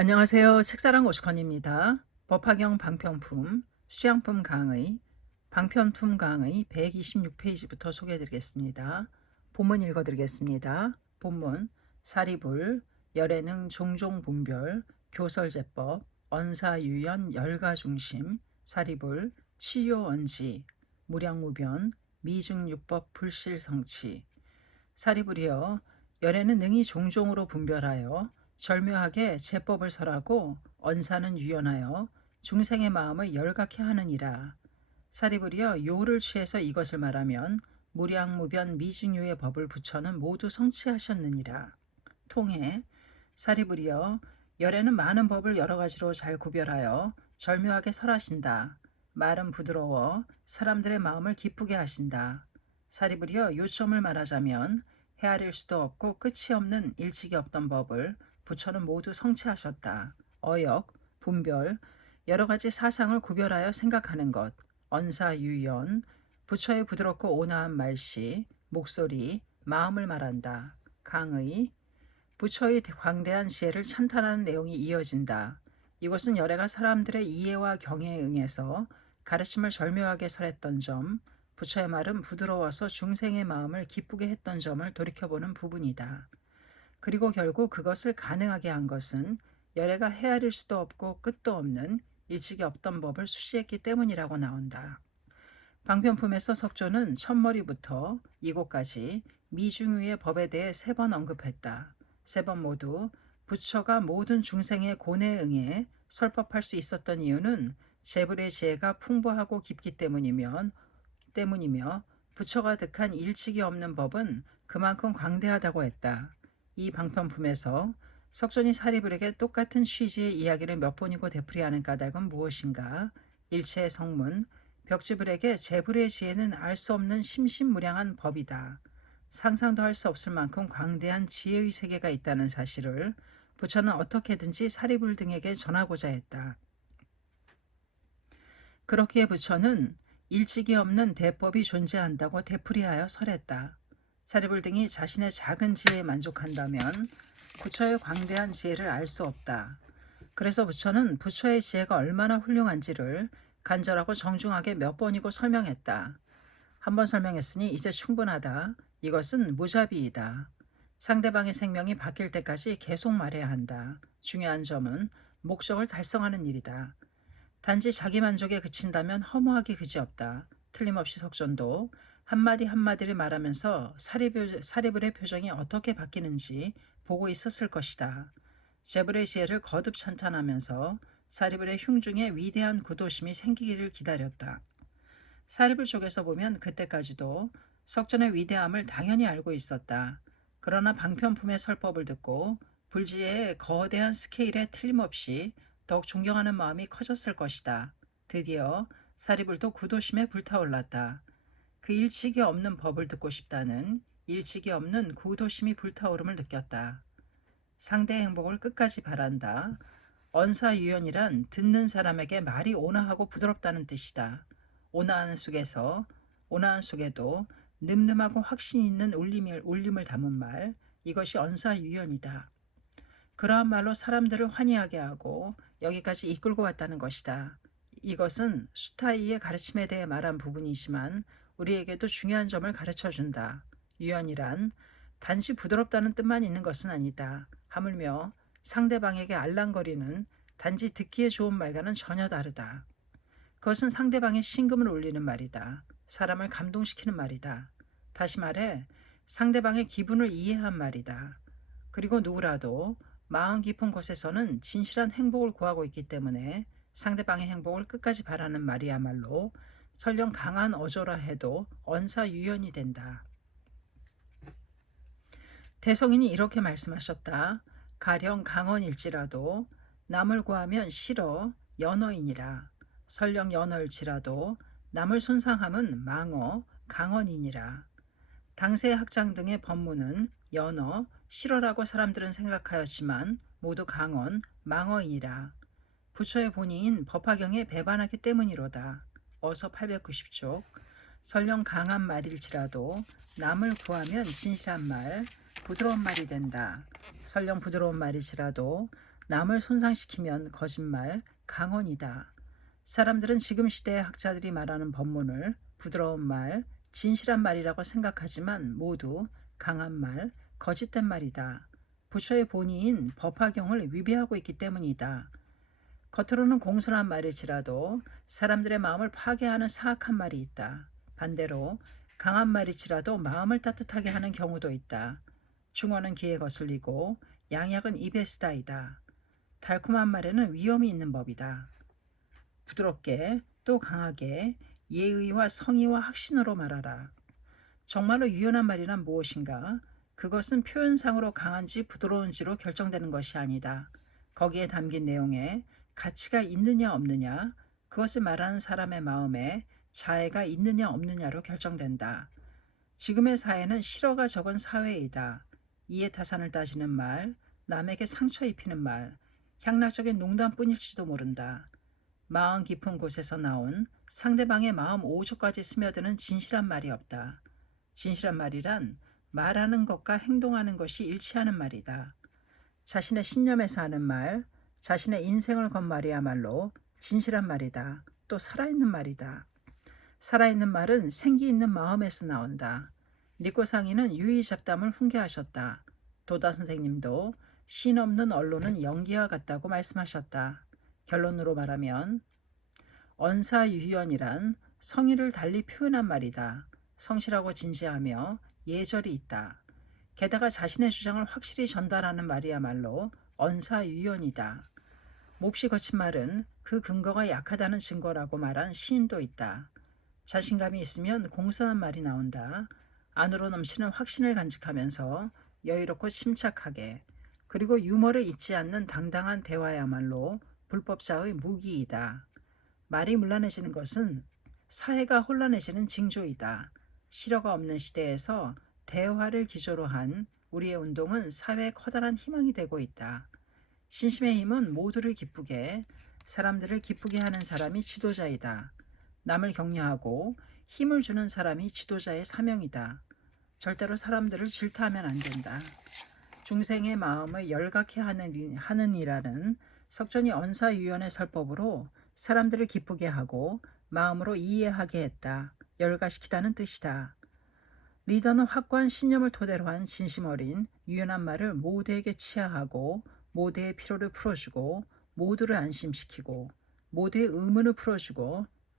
안녕하세요. 책사랑 오시건입니다. 법화경 방편품, 수양품 강의, 방편품 강의 126페이지부터 소개해드리겠습니다. 본문 읽어드리겠습니다. 본문, 사리불, 열애능 종종분별, 교설제법, 언사유연 열가중심, 사리불, 치요언지, 무량무변, 미증육법 불실성치. 사리불이여, 열애는 능히 종종으로 분별하여 절묘하게 제법을 설하고 언사는 유연하여 중생의 마음을 열각해 하느니라. 사리불이여, 요를 취해서 이것을 말하면 무량무변 미증유의 법을 부처는 모두 성취하셨느니라. 통해, 사리불이여, 열애는 많은 법을 여러 가지로 잘 구별하여 절묘하게 설하신다. 말은 부드러워 사람들의 마음을 기쁘게 하신다. 사리불이여, 요점을 말하자면 헤아릴 수도 없고 끝이 없는 일칙이 없던 법을 부처는 모두 성취하셨다. 어역, 분별, 여러 가지 사상을 구별하여 생각하는 것, 언사유연, 부처의 부드럽고 온화한 말씨, 목소리, 마음을 말한다. 강의, 부처의 광대한 지혜를 찬탄하는 내용이 이어진다. 이것은 열애가 사람들의 이해와 경애에 응해서 가르침을 절묘하게 설했던 점, 부처의 말은 부드러워서 중생의 마음을 기쁘게 했던 점을 돌이켜보는 부분이다. 그리고 결국 그것을 가능하게 한 것은 열애가 헤아릴 수도 없고 끝도 없는 일찍이 없던 법을 수시했기 때문이라고 나온다. 방편품에서 석조는 첫머리부터 이곳까지 미중유의 법에 대해 3번 언급했다. 3번 모두 부처가 모든 중생의 고뇌에 응해 설법할 수 있었던 이유는 제불의 지혜가 풍부하고 깊기 때문이며 부처가 득한 일칙이 없는 법은 그만큼 광대하다고 했다. 이 방편품에서 석존이 사리불에게 똑같은 취지의 이야기를 몇 번이고 되풀이하는 까닭은 무엇인가? 일체의 성문, 벽지불에게 제불의 지혜는 알 수 없는 심신무량한 법이다. 상상도 할 수 없을 만큼 광대한 지혜의 세계가 있다는 사실을 부처는 어떻게든지 사리불 등에게 전하고자 했다. 그렇기에 부처는 일찍이 없는 대법이 존재한다고 되풀이하여 설했다. 사리불 등이 자신의 작은 지혜에 만족한다면 부처의 광대한 지혜를 알 수 없다. 그래서 부처는 부처의 지혜가 얼마나 훌륭한지를 간절하고 정중하게 몇 번이고 설명했다. 한 번 설명했으니 이제 충분하다. 이것은 무자비이다. 상대방의 생명이 바뀔 때까지 계속 말해야 한다. 중요한 점은 목적을 달성하는 일이다. 단지 자기 만족에 그친다면 허무하기 그지없다. 틀림없이 석존도 한마디 한마디를 말하면서 사리불의 표정이 어떻게 바뀌는지 보고 있었을 것이다. 제불의 지혜를 거듭 찬탄하면서 사리불의 흉중에 위대한 구도심이 생기기를 기다렸다. 사리불 쪽에서 보면 그때까지도 석존의 위대함을 당연히 알고 있었다. 그러나 방편품의 설법을 듣고 불지의 거대한 스케일에 틀림없이 더욱 존경하는 마음이 커졌을 것이다. 드디어 사리불도 구도심에 불타올랐다. 그 일칙이 없는 법을 듣고 싶다는 일칙이 없는 구도심이 불타오름을 느꼈다. 상대의 행복을 끝까지 바란다. 언사유연이란 듣는 사람에게 말이 온화하고 부드럽다는 뜻이다. 온화한 속에도 늠름하고 확신 있는 울림을 담은 말, 이것이 언사유연이다. 그러한 말로 사람들을 환희하게 하고 여기까지 이끌고 왔다는 것이다. 이것은 수타이의 가르침에 대해 말한 부분이지만 우리에게도 중요한 점을 가르쳐준다. 유연이란 단지 부드럽다는 뜻만 있는 것은 아니다. 하물며 상대방에게 알랑거리는 단지 듣기에 좋은 말과는 전혀 다르다. 그것은 상대방의 심금을 울리는 말이다. 사람을 감동시키는 말이다. 다시 말해 상대방의 기분을 이해한 말이다. 그리고 누구라도 마음 깊은 곳에서는 진실한 행복을 구하고 있기 때문에 상대방의 행복을 끝까지 바라는 말이야말로 설령 강한 어조라 해도 언사유연이 된다. 대성인이 이렇게 말씀하셨다. 가령 강언일지라도 남을 구하면 싫어 연어이니라. 설령 연어일지라도 남을 손상함은 망어 강언이니라. 당시의 학장 등의 법문은 연어, 실어라고 사람들은 생각하였지만 모두 강언, 망어이니라. 부처의 본의인 법화경에 배반하기 때문이로다. 어서 890쪽. 설령 강한 말일지라도 남을 구하면 진실한 말, 부드러운 말이 된다. 설령 부드러운 말일지라도 남을 손상시키면 거짓말, 강언이다. 사람들은 지금 시대의 학자들이 말하는 법문을 부드러운 말, 진실한 말이라고 생각하지만 모두 강한 말, 거짓된 말이다. 부처의 본의인 법화경을 위배하고 있기 때문이다. 겉으로는 공손한 말일지라도 사람들의 마음을 파괴하는 사악한 말이 있다. 반대로 강한 말일지라도 마음을 따뜻하게 하는 경우도 있다. 중언은 귀에 거슬리고 양약은 입에 쓰다이다. 달콤한 말에는 위험이 있는 법이다. 부드럽게 또 강하게 예의와 성의와 확신으로 말하라. 정말로 유연한 말이란 무엇인가? 그것은 표현상으로 강한지 부드러운지로 결정되는 것이 아니다. 거기에 담긴 내용에 가치가 있느냐 없느냐, 그것을 말하는 사람의 마음에 자애가 있느냐 없느냐로 결정된다. 지금의 사회는 실어가 적은 사회이다. 이해타산을 따지는 말, 남에게 상처 입히는 말, 향락적인 농담뿐일지도 모른다. 마음 깊은 곳에서 나온 상대방의 마음 오조까지 스며드는 진실한 말이 없다. 진실한 말이란 말하는 것과 행동하는 것이 일치하는 말이다. 자신의 신념에서 하는 말, 자신의 인생을 건 말이야말로 진실한 말이다. 또 살아있는 말이다. 살아있는 말은 생기 있는 마음에서 나온다. 니꼬상이는 유의 잡담을 훈계하셨다. 도다 선생님도 신 없는 언론은 연기와 같다고 말씀하셨다. 결론으로 말하면 언사유희언이란 성의를 달리 표현한 말이다. 성실하고 진지하며 예절이 있다. 게다가 자신의 주장을 확실히 전달하는 말이야말로 언사유연이다. 몹시 거친 말은 그 근거가 약하다는 증거라고 말한 시인도 있다. 자신감이 있으면 공손한 말이 나온다. 안으로 넘치는 확신을 간직하면서 여유롭고 침착하게, 그리고 유머를 잊지 않는 당당한 대화야말로 불법자의 무기이다. 말이 문란해지는 것은 사회가 혼란해지는 징조이다. 실효가 없는 시대에서 대화를 기조로 한 우리의 운동은 사회에 커다란 희망이 되고 있다. 신심의 힘은 모두를 기쁘게, 사람들을 기쁘게 하는 사람이 지도자이다. 남을 격려하고 힘을 주는 사람이 지도자의 사명이다. 절대로 사람들을 질타하면 안 된다. 중생의 마음을 열각해 하는 이라는 석존이 언사유연의 설법으로 사람들을 기쁘게 하고 마음으로 이해하게 했다. 열가시키다는 뜻이다. 리더는 확고한 신념을 토대로 한 진심 어린 유연한 말을 모두에게 치하하고 모두의 피로를 풀어주고 모두를 안심시키고 모두의 의문을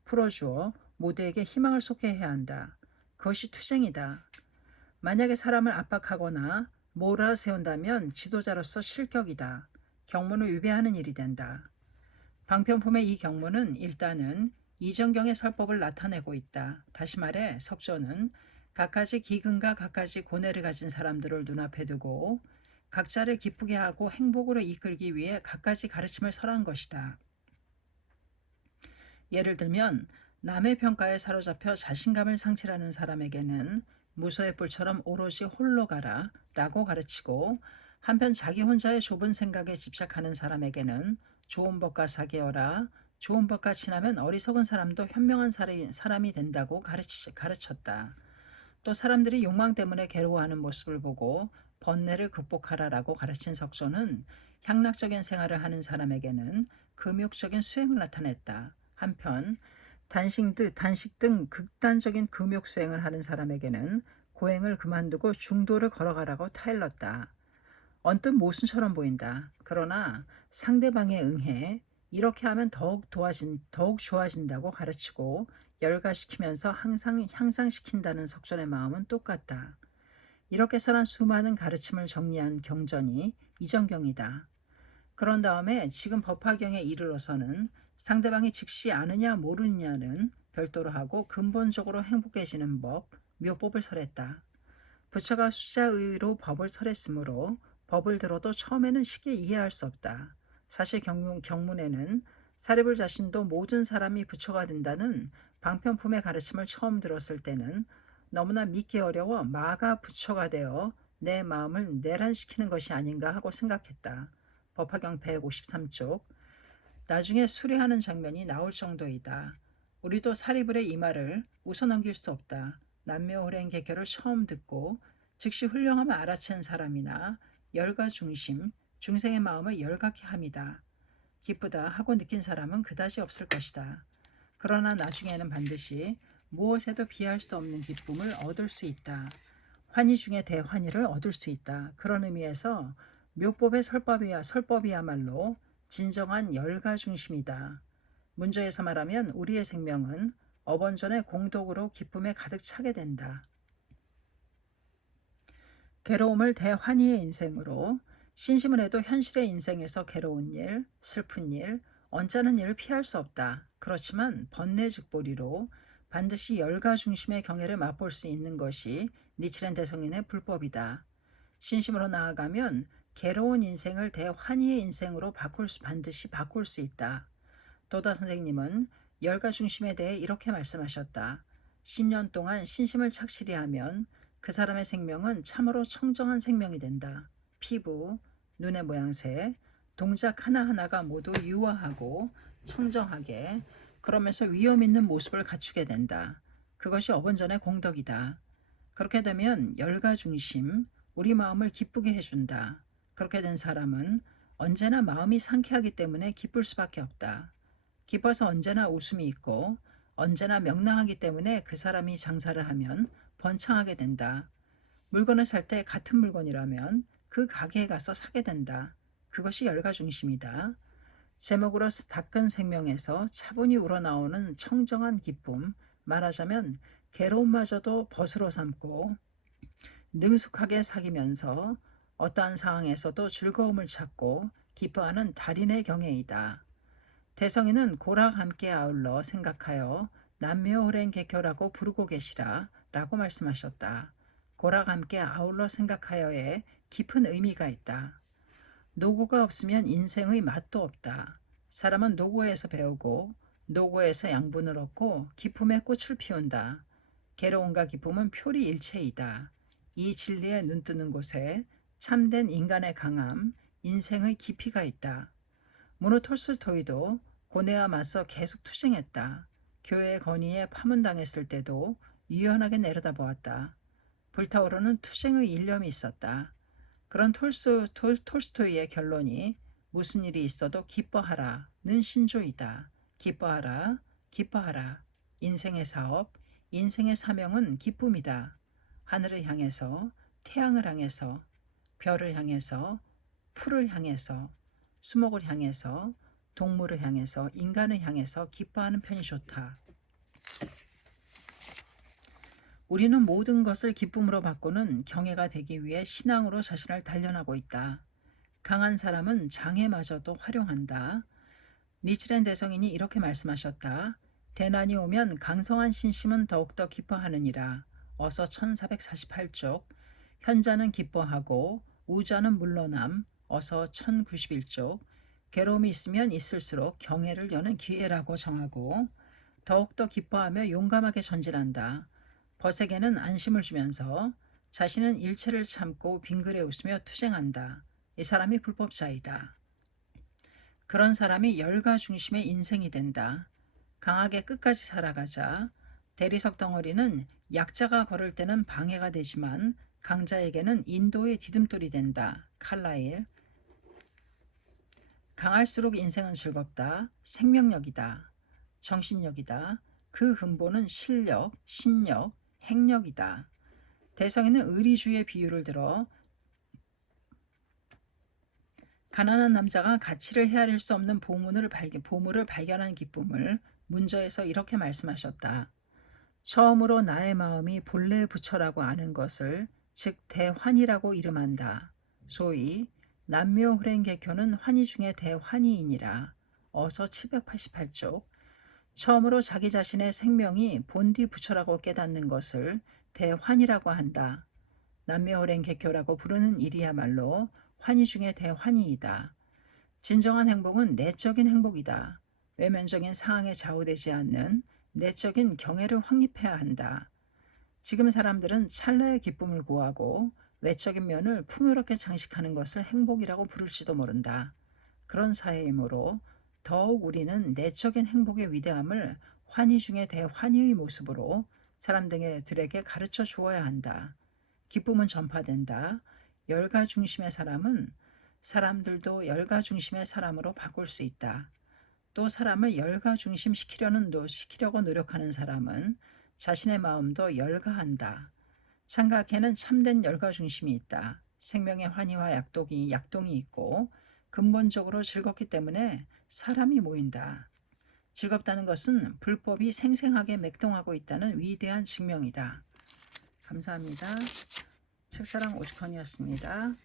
풀어주어 모두에게 희망을 쏟게 해야 한다. 그것이 투쟁이다. 만약에 사람을 압박하거나 몰아세운다면 지도자로서 실격이다. 경문을 위배하는 일이 된다. 방편품의 이 경문은 일단은 이정경의 설법을 나타내고 있다. 다시 말해 석조는 갖가지 기근과 갖가지 고뇌를 가진 사람들을 눈앞에 두고 각자를 기쁘게 하고 행복으로 이끌기 위해 갖가지 가르침을 설한 것이다. 예를 들면 남의 평가에 사로잡혀 자신감을 상실하는 사람에게는 무소의 뿔처럼 오로지 홀로 가라 라고 가르치고, 한편 자기 혼자의 좁은 생각에 집착하는 사람에게는 좋은 법과 사귀어라, 좋은 법과 친하면 어리석은 사람도 현명한 사람이 된다고 가르쳤다. 또 사람들이 욕망 때문에 괴로워하는 모습을 보고 번뇌를 극복하라라고 가르친 석조는 향락적인 생활을 하는 사람에게는 금욕적인 수행을 나타냈다. 한편 단식 등 극단적인 금욕 수행을 하는 사람에게는 고행을 그만두고 중도를 걸어가라고 타일렀다. 언뜻 모순처럼 보인다. 그러나 상대방에 응해 이렇게 하면 더욱 좋아진다고 가르치고 열가시키면서 항상 향상시킨다는 석존의 마음은 똑같다. 이렇게 설한 수많은 가르침을 정리한 경전이 이정경이다. 그런 다음에 지금 법화경에 이르러서는 상대방이 즉시 아느냐 모르느냐는 별도로 하고 근본적으로 행복해지는 법, 묘법을 설했다. 부처가 수자의로 법을 설했으므로 법을 들어도 처음에는 쉽게 이해할 수 없다. 사실 경문에는 사리불 자신도 모든 사람이 부처가 된다는 방편품의 가르침을 처음 들었을 때는 너무나 믿기 어려워 마가 부처가 되어 내 마음을 내란시키는 것이 아닌가 하고 생각했다. 법화경 153쪽. 나중에 수리하는 장면이 나올 정도이다. 우리도 사리불의 이 말을 웃어넘길 수 없다. 남묘호랭 개교를 처음 듣고 즉시 훌륭함을 알아챈 사람이나 열가 중심, 중생의 마음을 열받게 함이다. 기쁘다 하고 느낀 사람은 그다지 없을 것이다. 그러나 나중에는 반드시 무엇에도 비할 수 없는 기쁨을 얻을 수 있다. 환희 중에 대환희를 얻을 수 있다. 그런 의미에서 묘법의 설법이야말로 진정한 열가 중심이다. 문제에서 말하면 우리의 생명은 어번전의 공덕으로 기쁨에 가득 차게 된다. 괴로움을 대환희의 인생으로 신심을 해도 현실의 인생에서 괴로운 일, 슬픈 일, 언짢은 일을 피할 수 없다. 그렇지만 번뇌즉보리로 반드시 열가 중심의 경애를 맛볼 수 있는 것이 니치렌 대성인의 불법이다. 신심으로 나아가면 괴로운 인생을 대환희의 인생으로 반드시 바꿀 수 있다. 도다 선생님은 열가 중심에 대해 이렇게 말씀하셨다. 10년 동안 신심을 착실히 하면 그 사람의 생명은 참으로 청정한 생명이 된다. 피부, 눈의 모양새, 동작 하나하나가 모두 유화하고 청정하게, 그러면서 위험 있는 모습을 갖추게 된다. 그것이 어번전의 공덕이다. 그렇게 되면 열가 중심, 우리 마음을 기쁘게 해준다. 그렇게 된 사람은 언제나 마음이 상쾌하기 때문에 기쁠 수밖에 없다. 기뻐서 언제나 웃음이 있고 언제나 명랑하기 때문에 그 사람이 장사를 하면 번창하게 된다. 물건을 살 때 같은 물건이라면 그 가게에 가서 사게 된다. 그것이 열가 중심이다. 제목으로 닦은 생명에서 차분히 우러나오는 청정한 기쁨, 말하자면 괴로움마저도 벗으로 삼고 능숙하게 사귀면서 어떠한 상황에서도 즐거움을 찾고 기뻐하는 달인의 경애이다. 대성이는 고랑 함께 아울러 생각하여 남묘호랭 개교라고 부르고 계시라 라고 말씀하셨다. 고랑 함께 아울러 생각하여에 깊은 의미가 있다. 노고가 없으면 인생의 맛도 없다. 사람은 노고에서 배우고 노고에서 양분을 얻고 기쁨의 꽃을 피운다. 괴로움과 기쁨은 표리일체이다. 이 진리에 눈뜨는 곳에 참된 인간의 강함, 인생의 깊이가 있다. 무노 톨스토이도 고뇌와 맞서 계속 투쟁했다. 교회의 건의에 파문당했을 때도 유연하게 내려다보았다. 불타오르는 투쟁의 일념이 있었다. 그런 톨스토이의 결론이 무슨 일이 있어도 기뻐하라는 신조이다. 기뻐하라, 기뻐하라. 인생의 사업, 인생의 사명은 기쁨이다. 하늘을 향해서, 태양을 향해서, 별을 향해서, 풀을 향해서, 수목을 향해서, 동물을 향해서, 인간을 향해서 기뻐하는 편이 좋다. 우리는 모든 것을 기쁨으로 바꾸는 경애가 되기 위해 신앙으로 자신을 단련하고 있다. 강한 사람은 장애마저도 활용한다. 니치렌 대성인이 이렇게 말씀하셨다. 대난이 오면 강성한 신심은 더욱더 기뻐하느니라. 어서 1448쪽. 현자는 기뻐하고 우자는 물러남. 어서 1091쪽. 괴로움이 있으면 있을수록 경애를 여는 기회라고 정하고 더욱더 기뻐하며 용감하게 전진한다. 벗에게는 안심을 주면서 자신은 일체를 참고 빙그레 웃으며 투쟁한다. 이 사람이 불법자이다. 그런 사람이 열가 중심의 인생이 된다. 강하게 끝까지 살아가자. 대리석 덩어리는 약자가 걸을 때는 방해가 되지만 강자에게는 인도의 디딤돌이 된다. 칼라일. 강할수록 인생은 즐겁다. 생명력이다. 정신력이다. 그 근본은 실력, 신력, 행력이다. 대성이는 의리주의 비유를 들어 가난한 남자가 가치를 헤아릴 수 없는 보물을 발견한 기쁨을 문저에서 이렇게 말씀하셨다. 처음으로 나의 마음이 본래의 부처라고 아는 것을 즉 대환이라고 이름한다. 소위 남묘호랭개교는 환희 중에 대환희이니라. 어서 788쪽. 처음으로 자기 자신의 생명이 본디 부처라고 깨닫는 것을 대환이라고 한다. 남묘호랭개교라고 부르는 일이야말로 환희 중에 대환희이다. 진정한 행복은 내적인 행복이다. 외면적인 상황에 좌우되지 않는 내적인 경애를 확립해야 한다. 지금 사람들은 찰나의 기쁨을 구하고 외적인 면을 풍요롭게 장식하는 것을 행복이라고 부를지도 모른다. 그런 사회이므로 더욱 우리는 내적인 행복의 위대함을 환희 중에 대환희의 모습으로 사람들에게 가르쳐 주어야 한다. 기쁨은 전파된다. 열가 중심의 사람은 사람들도 열가 중심의 사람으로 바꿀 수 있다. 또 사람을 열가 중심 시키려고 노력하는 사람은 자신의 마음도 열가한다. 창각에는 참된 열가 중심이 있다. 생명의 환희와 약동이 있고 근본적으로 즐겁기 때문에 사람이 모인다. 즐겁다는 것은 불법이 생생하게 맥동하고 있다는 위대한 증명이다. 감사합니다. 책사랑 오죽헌이었습니다.